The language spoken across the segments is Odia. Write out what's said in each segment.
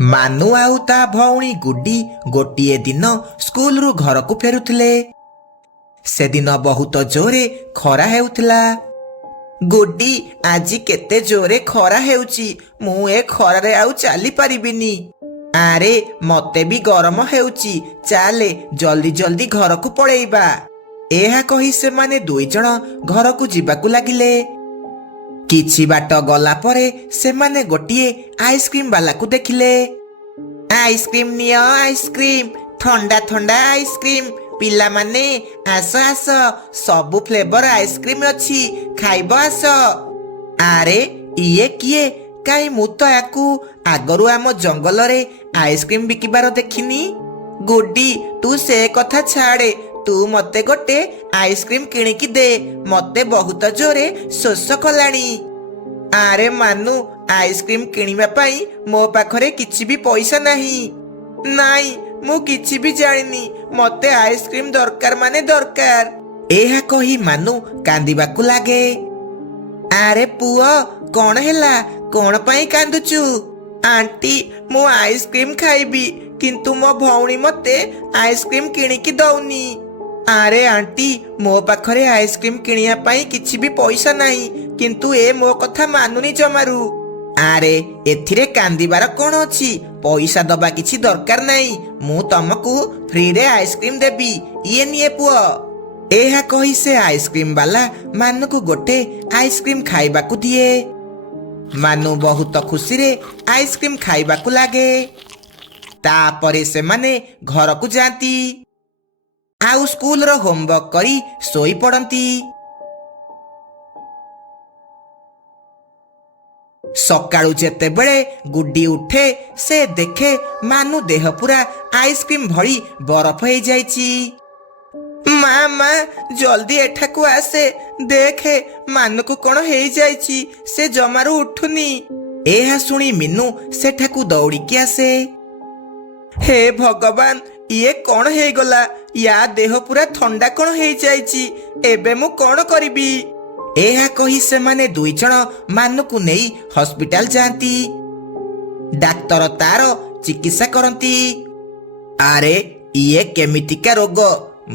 ମାନୁ ଆଉ ତା ଭଉଣୀ ଗୁଡି ଗୋଟିଏ ଦିନ ସ୍କୁଲରୁ ଘରକୁ ଫେରୁଥିଲେ। ସେଦିନ ବହୁତ ଜୋରେ ଖରା ହେଉଥିଲା। ଗୁଡି, ଆଜି କେତେ ଜୋରେ ଖରା ହେଉଛି, ମୁଁ ଏ ଖରାରେ ଆଉ ଚାଲି ପାରିବିନି। ଆରେ, ମତେ ବି ଗରମ ହେଉଛି, ଚାଲେ ଜଲ୍ଦି ଜଲ୍ଦି ଘରକୁ ପଳେଇବା। ଏହା କହି ସେମାନେ ଦୁଇଜଣ ଘରକୁ ଯିବାକୁ ଲାଗିଲେ। କିଛି ବାଟ ଗଲା ପରେ ସେମାନେ ଗୋଟିଏ ଆଇସ୍କ୍ରିମ ବାଲାକୁ ଦେଖିଲେ। ଆଇସ୍କ୍ରିମ ନିଅ, ଆଇସ୍କ୍ରିମ, ଥଣ୍ଡା ଥଣ୍ଡା ଆଇସ୍କ୍ରିମ। ପିଲାମାନେ ଆସ ଆସ, ସବୁ ଫ୍ଲେଭର ଆଇସ୍କ୍ରିମ ଅଛି, ଖାଇବ ଆସ। ଆରେ, ଇଏ କିଏ? କାହିଁ ମୁଁ ତ ୟାକୁ ଆଗରୁ ଆମ ଜଙ୍ଗଲରେ ଆଇସ୍କ୍ରିମ ବିକିବାର ଦେଖିନି। ଗୁଡି, ତୁ ସେ କଥା ଛାଡେ, ତୁ ମତେ ଗୋଟେ ଆଇସ୍କ୍ରିମ କିଣିକି ଦେ, ମତେ ବହୁତ ଜୋରେ ଶୋଷ କଲାଣି। ଆରେ ମାନୁ, ଆଇସ୍କ୍ରିମ କିଣିବା ପାଇଁ ମୋ ପାଖରେ କିଛି ବି ପଇସା ନାହିଁ। ନାଇଁ, ମୁଁ କିଛି ବି ଜାଣିନି, ମତେ ଆଇସ୍କ୍ରିମ ଦରକାର ମାନେ ଦରକାର। ଏହା କହି ମାନୁ କାନ୍ଦିବାକୁ ଲାଗେ। ଆରେ ପୁଅ, କଣ ହେଲା? କଣ ପାଇଁ କାନ୍ଦୁଛୁ? ଆଣ୍ଟି, ମୁଁ ଆଇସ୍କ୍ରିମ ଖାଇବି, କିନ୍ତୁ ମୋ ଭଉଣୀ ମତେ ଆଇସ୍କ୍ରିମ କିଣିକି ଦଉନି। ଆରେ ଆଣ୍ଟି, ମୋ ପାଖରେ ଆଇସ୍କ୍ରିମ କିଣିବା ପାଇଁ କିଛି ବି ପଇସା ନାହିଁ, କିନ୍ତୁ ଏ ମୋ କଥା ମାନୁନି ଜମାରୁ। ଆରେ, ଏଥିରେ କାନ୍ଦିବାର କଣ ଅଛି? ପଇସା ଦବା କିଛି ଦରକାର ନାହିଁ, ମୁଁ ତମକୁ ଫ୍ରିରେ ଆଇସ୍କ୍ରିମ ଦେବି। ଇଏ ନିଏ ପୁଅ। ଏହା କହି ସେ ଆଇସ୍କ୍ରିମ ବାଲା ମାନୁକୁ ଗୋଟେ ଆଇସ୍କ୍ରିମ ଖାଇବାକୁ ଦିଏ। ମାନୁ ବହୁତ ଖୁସିରେ ଆଇସ୍କ୍ରିମ ଖାଇବାକୁ ଲାଗେ। ତାପରେ ସେମାନେ ଘରକୁ ଯାଆନ୍ତି ଆଉ ସ୍କୁଲର ହୋମୱାର୍କ କରି ଶୋଇ ପଡନ୍ତି। ସକାଳୁ ଯେତେବେଳେ ଗୁଡି ଉଠେ, ସେ ଦେଖେ ମାନୁ ଦେହ ପୁରା ଆଇସ୍କ୍ରିମ ଭଳି ବରଫ ହେଇଯାଇଛି। ମା, ଜଲ୍ଦି ଏଠାକୁ ଆସେ, ଦେଖେ ମାନୁକୁ କଣ ହେଇଯାଇଛି, ସେ ଜମାରୁ ଉଠୁନି। ଏହା ଶୁଣି ମିନୁ ସେଠାକୁ ଦୌଡ଼ିକି ଆସେ। ହେ ଭଗବାନ, ଇଏ କଣ ହେଇଗଲା? ୟା ଦେହ ପୁରା ଥଣ୍ଡା କଣ ହେଇଯାଇଛି, ଏବେ ମୁଁ କଣ କରିବି? ଏହା କହି ସେମାନେ ଦୁଇଜଣ ମାନୁକୁ ନେଇ ହସ୍ପିଟାଲ ଯାଆନ୍ତି। ଡାକ୍ତର ତାର ଚିକିତ୍ସା କରନ୍ତି। ଆରେ, ଇଏ କେମିତିକା ରୋଗ?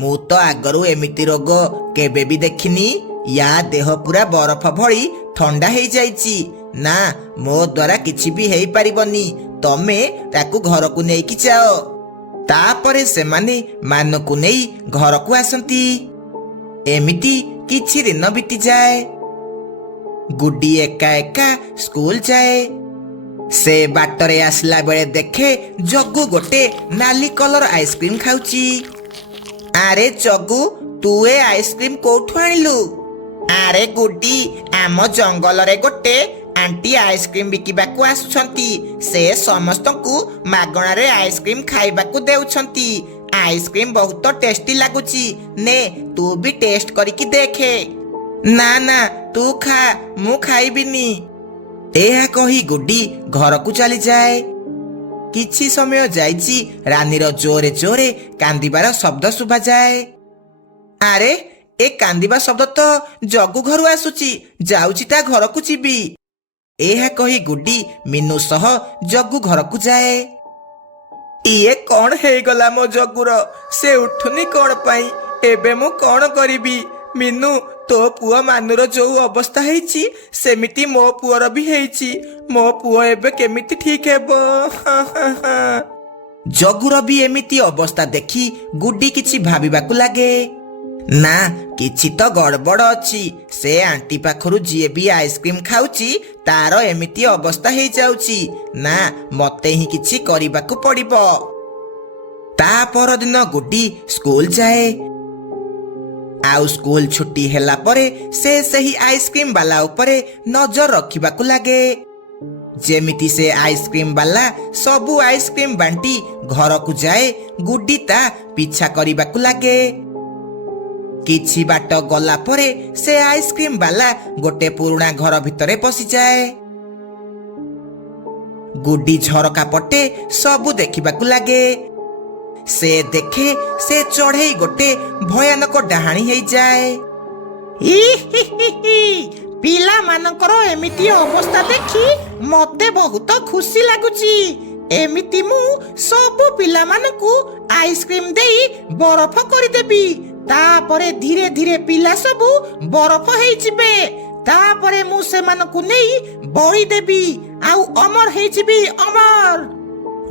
ମୁଁ ତ ଆଗରୁ ଏମିତି ରୋଗ କେବେ ବି ଦେଖିନି। ୟା ଦେହ ପୁରା ବରଫ ଭଳି ଥଣ୍ଡା ହେଇଯାଇଛି। ନା, ମୋ ଦ୍ୱାରା କିଛି ବି ହେଇପାରିବନି, ତମେ ତାକୁ ଘରକୁ ନେଇକି ଯାଅ। ତାପରେ ସେମାନେ ମାନୁକୁ ନେଇ ଘରକୁ ଆସନ୍ତି। ଏମିତି କିଛି ଦିନ ବିତିଯାଏ। ଗୁଡି ଏକା ଏକା ସ୍କୁଲ ଯାଏ। ସେ ବାଟରେ ଆସିଲା ବେଳେ ଦେଖେ ଜଗୁ ଗୋଟେ ନାଲି କଲର ଆଇସ୍କ୍ରିମ ଖାଉଛି। ଆରେ ଜଗୁ, ତୁ ଏ ଆଇସ୍କ୍ରିମ କୋଉଠୁ ଆଣିଲୁ? ଆରେ ଗୁଡି, ଆମ ଜଙ୍ଗଲରେ ଗୋଟେ ଆଣ୍ଟି ଆଇସ୍କ୍ରିମ ବିକିବାକୁ ଆସୁଛନ୍ତି। ସେ ସମସ୍ତଙ୍କୁ ମାଗଣାରେ ଆଇସ୍କ୍ରିମ ଖାଇବାକୁ ଦେଉଛନ୍ତି। ଆଇସ୍କ୍ରିମ ବହୁତ ଟେଷ୍ଟି ଲାଗୁଛି, ନେ ତୁ ବି ଟେଷ୍ଟ କରିକି ଦେଖେ। ନା, ତୁ ଖା, ମୁଁ ଖାଇବିନି। ଏହା କହି ଗୁଡି ଘରକୁ ଚାଲିଯାଏ। କିଛି ସମୟ ଯାଇଛି, ରାନୀର ଜୋରେ ଜୋରେ କାନ୍ଦିବାର ଶବ୍ଦ ଶୁଭାଯାଏ। ଆରେ, ଏ କାନ୍ଦିବା ଶବ୍ଦ ତ ଜଗୁ ଘରୁ ଆସୁଛି, ଯାଉଛି ତା ଘରକୁ ଯିବି। ଏହା କହି ଗୁଡି ମିନୁ ସହ ଜଗୁ ଘରକୁ ଯାଏ। ଇଏ କଣ ହେଇଗଲା ମୋ ଜଗୁର? ସେ ଉଠୁନି କଣ ପାଇଁ? ଏବେ ମୁଁ କଣ କରିବି? ମିନୁ, ତୋ ପୁଅ ମାନୁର ଯୋଉ ଅବସ୍ଥା ହେଇଛି, ସେମିତି ମୋ ପୁଅର ବି ହେଇଛି। ମୋ ପୁଅ ଏବେ କେମିତି ଠିକ ହେବ? ଜଗୁର ବି ଏମିତି ଅବସ୍ଥା ଦେଖି ଗୁଡି କିଛି ଭାବିବାକୁ ଲାଗେ। ନା, କିଛି ତ ଗଡବଡ ଅଛି। ସେ ଆଣ୍ଟି ପାଖରୁ ଯିଏ ବି ଆଇସ୍କ୍ରିମ ଖାଉଛି, ତାର ଏମିତି ଅବସ୍ଥା ହେଇଯାଉଛି। ନା, ମତେ ହିଁ କିଛି କରିବାକୁ ପଡିବ। ତା ପରଦିନ ଗୁଡି ସ୍କୁଲ ଯାଏ। ଆଉ ସ୍କୁଲ ଛୁଟି ହେଲା ପରେ ସେ ସେହି ଆଇସ୍କ୍ରିମ ବାଲା ଉପରେ ନଜର ରଖିବାକୁ ଲାଗେ। ଯେମିତି ସେ ଆଇସ୍କ୍ରିମ ବାଲା ସବୁ ଆଇସ୍କ୍ରିମ ବାଣ୍ଟି ଘରକୁ ଯାଏ, ଗୁଡି ତା ପିଛା କରିବାକୁ ଲାଗେ। କିଛି ବାଟ ଗଲା ପରେ ସେ ଆଇସ୍କ୍ରିମ ବାଲା ଗୋଟେ ପୁରୁଣା ଘର ଭିତରେ ପଶିଯାଏ। ଗୁଡି ଝରକା ପଟେ ସବୁ ଦେଖିବାକୁ ଲାଗେ। ସେ ଦେଖେ ସେ ଚଢେଇ ଗୋଟେ ଭୟାନକ ଡାହାଣୀ ହେଇଯାଏ। ପିଲାମାନଙ୍କର ଏମିତି ଅବସ୍ଥା ଦେଖି ମତେ ବହୁତ ଖୁସି ଲାଗୁଛି। एमिति मु सबु पिला मानकु आइसक्रीम देई बरफ करिदेबी। तापरे धीरे धीरे पिला सबु बरफ हेई जिबे। तापरे मु से मानकु नेई बळी देबी आउ अमर हेई जिबी अमर।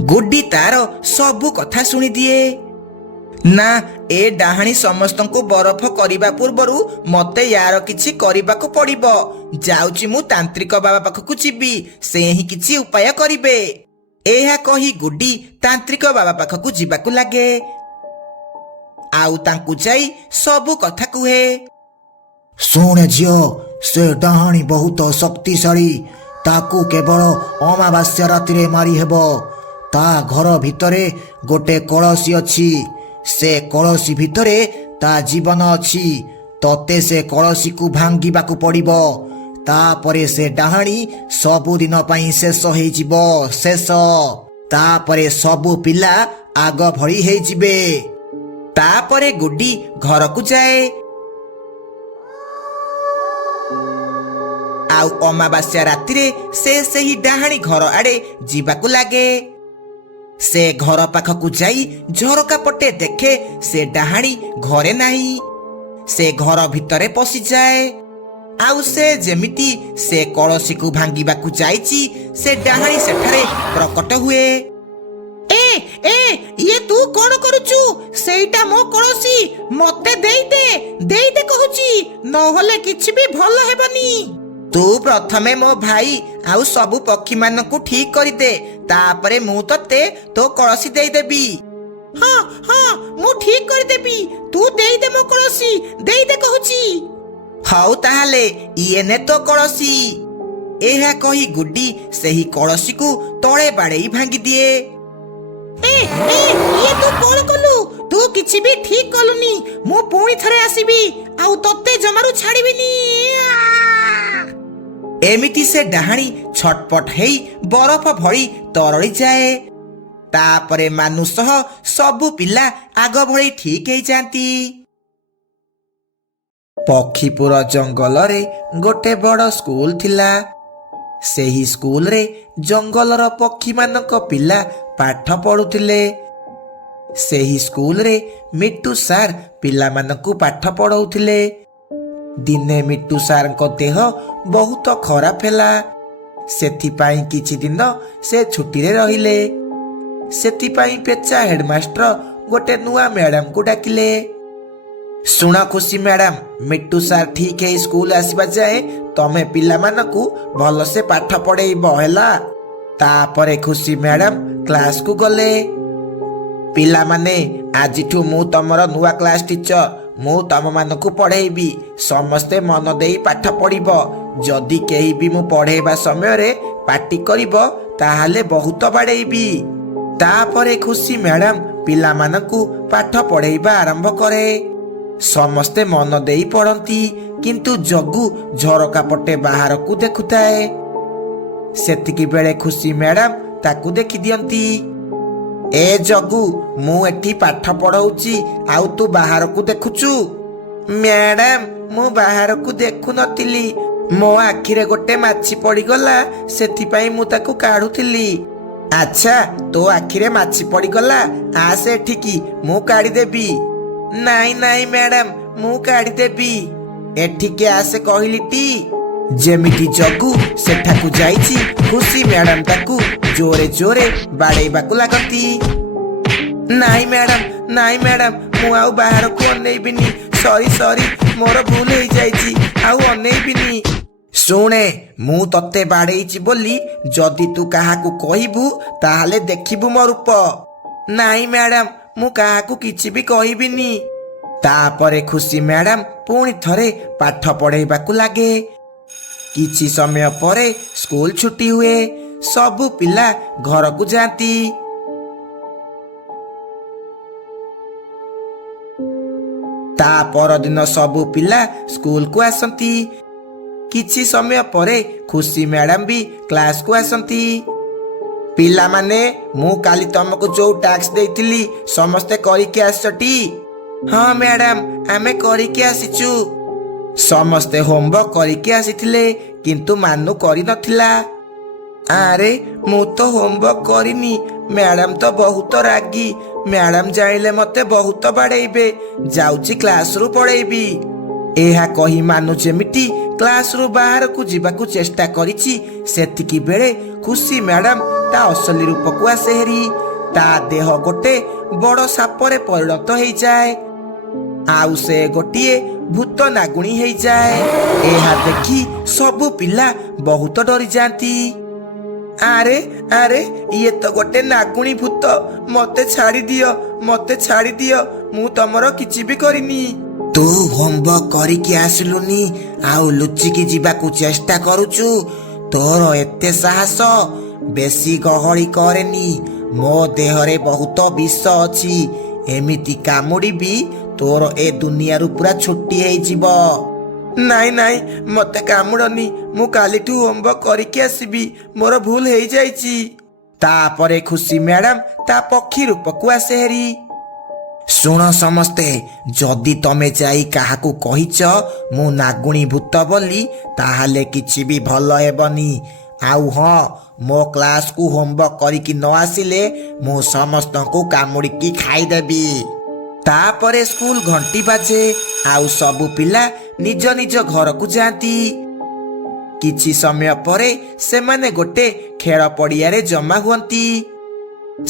गुड्डी तार सबु कथा सुनी दिए। ना ए डाहाणी समस्तंकु बरफ करिबा पूर्वरु मते यार किछि करिबाको पड़िबो। जाउची मु तांत्रिक बाबा पाखकु जिबी, से ही किछि उपाय करिबे। एहा कही गुड्डी तांत्रिक बाबा पाखकु जिबाकु लागे। आउ तांकु जाई सबु कथा कुहे। सुने झियो, से डाहाणी बहुत शक्तिशाली। ताकू केवल अमावास्या राति रे मारी हेबो। ता घर भितरे गोटे कलसी अछि। से कलसी भितरे ता जीवन अछि। तते से कलसी को भांगिबाकू पड़िबो। तापरे से डाहाणी सबु दिन पई शेष हेई जिवो। शेष तापरे सबु पिला आग भरी हेई जिबे। तापरे गुड्डी घर को जाए। आउ अमावास्या राति रे से ही डाहाणी घर आड़े जीवाकू लागे। से घर पाखकू जाई झरका पटे देखे से डाहाणी घरे नाही। से घर भितरे पशि जाए। आउ से जेमिति से कलसी को भांगिबाकू जाईची, से डाहाणी सेठारे प्रकट हुए। ये तू कोन करूचु? सेटा मो कलसी मते देई दे कहूची, नहले किछि भी भलो हेबनी। तू प्रथमे मो भाई आउ सबु पक्षी मानकू ठीक करि दे, तापरे मु तते तो कलसी देई देबी। हां मु ठीक करि देबी। तू देई दे मो कलसी, देई दे कहूची। हाउ ताहाले इए ने तो कलसी। एहा कही गुड्डी सेही कलसी को तळे बाड़ेई भांगी दिए। ये तू कोन कलु? तू किछि भी ठीक कलुनी। मु पुणी थरे आसीबी आउ तते जमारु छाड़ीबिनी। एमिति से डाहाणी छटपट हेई बरफ भरी तरळी जाए। तापरे मानु सह सबु पिला आग भଳି ठीक हेई जांती। पक्षीपुर जंगल रे गोटे बड़ स्कूल थिला। सेही स्कूल रे जंगलर पक्षी मानक पिला पाठ पढुथिले। सेही स्कूल रे मिट्टू सार पिला मानकू पाठ पढौथिले। दिने मिट्टू सार को देह बहुत खराब हैला। सेथिपाई किछि दिन से छुट्टी रे रहिले। सेथिपाई पेचा हेडमास्टर गोटे नुआ मैडम को डाकिले। सुन खुशी मैडम, मिट्टू सार ठीक है स्कूल आसीबा जाए तमे पिला मानकू भल से पाठ पढ़ेइबो हैला। तापरे खुशी मैडम क्लास को गले। पिला माने आजिठू मु तमर नुआ क्लास टीचर। मु तम मानकू पढ़ेइबी। समस्ते मन देई पाठ पढ़िबो। जदि केही भी मु पढ़ेइबा समय रे पाटी करिबो ताहाले बहुत बाड़ेइबी। तापरे खुशी मैडम पिला मानकू पाठ पढ़ेइबा आरंभ करे। समस्ते मन देई पढ़ंती, किंतु जग्गू झरका पटे बाहर को देखुताए। सेतिकी बेले खुशी मैडम ताकू देखि दियंती। ए जग्गू, मु एठी पाठ पढ़ौची आउ तू बाहर को देखुचु। मैडम मु बाहर को देखु नथिली। मो आखिरे गोटे माछी पड़ी गला, सेथिपाई मु ताकू काढुथिली। अच्छा, तो आखिरे माछी पड़ी गला, आसे एठिकी मु काढी देबी। नाई नाई मैडम, मु काढी देबी। एठिके आसे कहलिटी। जेमिति जग्गू सेठाकू जाईची, खुशी मैडम ताकू जोरे जोरे बाड़ेइबाकू लागती। नाई मैडम मु आउ बाहर को अनेइबिनी। सॉरी मोर भूल हो जाईची, आउ अनेइबिनी। सुने, मु तत्ते बाड़ेइची बोली जदि तू काहाकू कहिबू ताहाले देखिबू मो रूप। नाई मैडम, मु काहाकू किछि भी कहिबिनी। तापरे खुशी मैडम पुणी थरे पाठ पढ़ेइबाकू लागे। किछि समय परे स्कूल छुट्टी हुए। सबु पिला घर को जाती। ता पर दिन सबु पिला स्कूल को आसंती। किछि समय परे खुशी मैडम भी क्लास को आसंती। पिला माने, मु काली तुमको जो टैक्स देइथिली समस्ते करिके आसटी। हाँ मैडम, आमे करिके आसीचु। समस्ते होमवर्क करिके आसीथिले, किंतु मानु करि नथिला। ଆରେ ମୁଁ ତ ହୋମୱାର୍କ କରିନି। ମ୍ୟାଡାମ ତ ବହୁତ ରାଗି। ମ୍ୟାଡାମ ଜାଣିଲେ ମତେ ବହୁତ ବାଡେଇବେ। ଯାଉଛି କ୍ଲାସରୁ ପଳେଇବି। ଏହା କହି ମାନୁ ଯେମିତି କ୍ଲାସରୁ ବାହାରକୁ ଯିବାକୁ ଚେଷ୍ଟା କରିଛି, ସେତିକି ବେଳେ ଖୁସି ମ୍ୟାଡାମ ତା ଅସଲି ରୂପକୁ ଆସେ ହେରି। ତା ଦେହ ଗୋଟେ ବଡ ସାପରେ ପରିଣତ ହେଇଯାଏ, ଆଉ ସେ ଗୋଟିଏ ଭୂତ ନାଗୁଣୀ ହେଇଯାଏ। ଏହା ଦେଖି ସବୁ ପିଲା ବହୁତ ଡରିଯାଆନ୍ତି। ଆରେ ଆରେ ଇଏ ତ ଗୋଟେ ନାଗୁଣୀ ଭୂତ। ମତେ ଛାଡ଼ିଦିଅ, ମତେ ଛାଡ଼ିଦିଅ। ମୁଁ ତମର କିଛି ବି କରିନି। ତୁ ହୋମୱାର୍କ କରିକି ଆସିଲୁନି ଆଉ ଲୁଚିକି ଯିବାକୁ ଚେଷ୍ଟା କରୁଛୁ? ତୋର ଏତେ ସାହସ? ବେଶୀ ଗହଳି କରେନି। ମୋ ଦେହରେ ବହୁତ ବିଷ ଅଛି। ଏମିତି କାମୁଡ଼ିବି ତୋର ଏ ଦୁନିଆରୁ ପୁରା ଛୁଟି ହେଇଯିବ। ନାଇଁ ନାଇଁ, ମତେ କାମୁଡନି। ମୁଁ କାଲିଠୁ ହୋମୱାର୍କ କରିକି ଆସିବି। ମୋର ଭୁଲ ହେଇଯାଇଛି। ତାପରେ ଖୁସି ମ୍ୟାଡାମ ତା ପକ୍ଷୀ ରୂପକୁ ଆସେ ହେରି। ଶୁଣ ସମସ୍ତେ, ଯଦି ତମେ ଯାଇ କାହାକୁ କହିଛ ମୁଁ ନାଗୁଣୀ ଭୂତ ବୋଲି, ତାହେଲେ କିଛି ବି ଭଲ ହେବନି। ଆଉ ହଁ, ମୋ କ୍ଲାସକୁ ହୋମୱାର୍କ କରିକି ନ ଆସିଲେ ମୁଁ ସମସ୍ତଙ୍କୁ କାମୁଡ଼ିକି ଖାଇଦେବି। ତାପରେ ସ୍କୁଲ ଘଣ୍ଟି ବାଜେ, ଆଉ ସବୁ ପିଲା ନିଜ ନିଜ ଘରକୁ ଯାଆନ୍ତି। କିଛି ସମୟ ପରେ ସେମାନେ ଗୋଟେ ଖେଳ ପଡ଼ିଆରେ ଜମା ହୁଅନ୍ତି।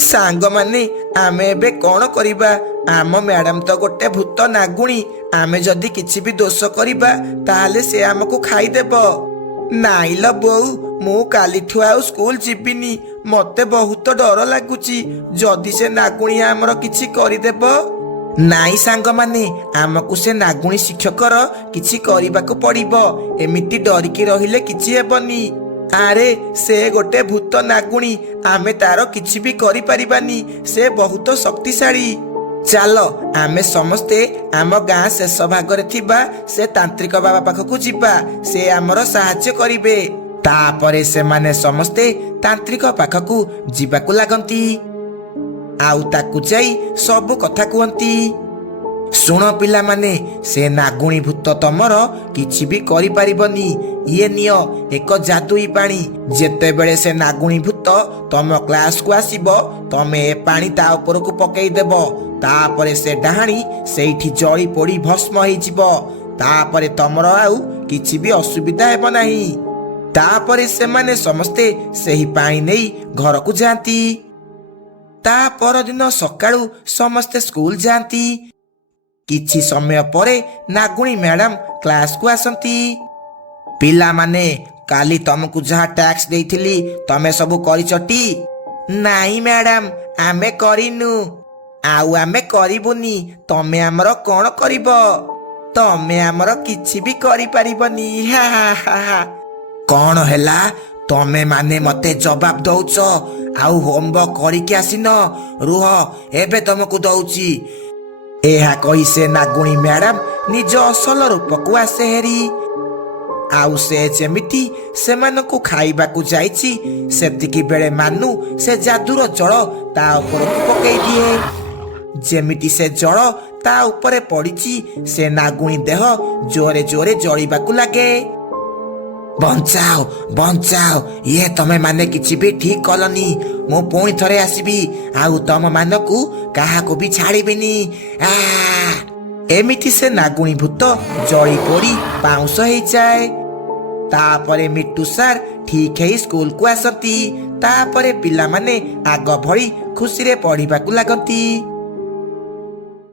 ସାଙ୍ଗମାନେ, ଆମେ ଏବେ କ'ଣ କରିବା? ଆମ ମ୍ୟାଡାମ ତ ଗୋଟେ ଭୂତ ନାଗୁଣୀ। ଆମେ ଯଦି କିଛି ବି ଦୋଷ କରିବା ତାହେଲେ ସେ ଆମକୁ ଖାଇଦେବ। ନାଇଁ ଲ ବୋଉ, ମୁଁ କାଲିଠୁ ଆଉ ସ୍କୁଲ ଯିବିନି। ମତେ ବହୁତ ଡର ଲାଗୁଛି। ଯଦି ସେ ନାଗୁଣୀ ଆମର କିଛି କରିଦେବ। ନାଇଁ ସାଙ୍ଗମାନେ, ଆମକୁ ସେ ନାଗୁଣୀ ଶିକ୍ଷକର କିଛି କରିବାକୁ ପଡ଼ିବ। ଏମିତି ଡରିକି ରହିଲେ କିଛି ହେବନି। ଆରେ ସେ ଗୋଟେ ଭୂତ ନାଗୁଣୀ। ଆମେ ତାର କିଛି ବି କରିପାରିବାନି। ସେ ବହୁତ ଶକ୍ତିଶାଳୀ। ଚାଲ ଆମେ ସମସ୍ତେ ଆମ ଗାଁ ଶେଷ ଭାଗରେ ଥିବା ସେ ତାନ୍ତ୍ରିକ ବାବା ପାଖକୁ ଯିବା। ସେ ଆମର ସାହାଯ୍ୟ କରିବେ। ତାପରେ ସେମାନେ ସମସ୍ତେ ତାନ୍ତ୍ରିକ ପାଖକୁ ଯିବାକୁ ଲାଗନ୍ତି, ଆଉ ତାକୁ ଯାଇ ସବୁ କଥା କୁହନ୍ତି। ଶୁଣ ପିଲାମାନେ, ସେ ନାଗୁଣୀ ଭୂତ ତମର କିଛି ବି କରିପାରିବନି। ଇଏ ନିଅ ଏକ ଯାଦୁଇ ପାଣି। ଯେତେବେଳେ ସେ ନାଗୁଣୀ ଭୂତ ତମ କ୍ଲାସକୁ ଆସିବ, ତମେ ଏ ପାଣି ତା ଉପରକୁ ପକେଇଦେବ। ତାପରେ ସେ ଡାହାଣୀ ସେଇଠି ଜଳି ପୋଡ଼ି ଭସ୍ମ ହେଇଯିବ। ତାପରେ ତମର ଆଉ କିଛି ବି ଅସୁବିଧା ହେବ ନାହିଁ। ତାପରେ ସେମାନେ ସମସ୍ତେ ସେହି ପାଣି ନେଇ ଘରକୁ ଯାଆନ୍ତି। ତା ପରଦିନ ସକାଳୁ ସମସ୍ତେ ସ୍କୁଲ ଯାଆନ୍ତି। କିଛି ସମୟ ପରେ ନାଗୁଣୀ ମ୍ୟାଡାମ କ୍ଲାସକୁ ଆସନ୍ତି। ପିଲାମାନେ, କାଲି ତମକୁ ଯାହା ଟ୍ୟାକ୍ସ ଦେଇଥିଲି ତମେ ସବୁ କରିଛଟି? ନାଇଁ ମ୍ୟାଡାମ, ଆମେ କରିନୁ। ଆଉ ଆମେ କରିବୁନି। ତମେ ଆମର କ'ଣ କରିବ? ତମେ ଆମର କିଛି ବି କରିପାରିବନି। ହା ହା ହା ହା। କ'ଣ ହେଲା? ତମେ ମାନେ ମତେ ଜବାବ ଦଉଛ ଆଉ ହୋମୱାର୍କ କରିକି ଆସିନ? ରୁହ, ଏବେ ତମକୁ ଦଉଛି। ଏହା କହି ସେ ନାଗୁଣୀ ମ୍ୟାଡାମ ନିଜ ଅସଲ ରୂପକୁ ଆସେ ହେରି। ଆଉ ସେ ଯେମିତି ସେମାନଙ୍କୁ ଖାଇବାକୁ ଯାଇଛି, ସେତିକି ବେଳେ ମାନୁ ସେ ଯାଦୁର ଜଳ ତା ଉପରକୁ ପକେଇ ଦିଏ। ଯେମିତି ସେ ଜଳ ତା ଉପରେ ପଡ଼ିଛି, ସେ ନାଗୁଣୀ ଦେହ ଜୋରେ ଜୋରେ ଜଳିବାକୁ ଲାଗେ। ବଞ୍ଚାଅ, ବଞ୍ଚାଅ। ଇଏ ତମେ ମାନେ କିଛି ବି ଠିକ କଲନି। ମୁଁ ପୁଣି ଥରେ ଆସିବି, ଆଉ ତମ ମାନଙ୍କୁ କାହାକୁ ବି ଛାଡ଼ିବିନି। ଏମିତି ସେ ନାଗୁଣୀ ଭୂତ ଜଳି ପୋଡ଼ି ପାଉଁଶ ହେଇଯାଏ। ତାପରେ ମିଟୁ ସାର୍ ଠିକ ହେଇ ସ୍କୁଲକୁ ଆସନ୍ତି। ତାପରେ ପିଲାମାନେ ଆଗ ଭଳି ଖୁସିରେ ପଢ଼ିବାକୁ ଲାଗନ୍ତି।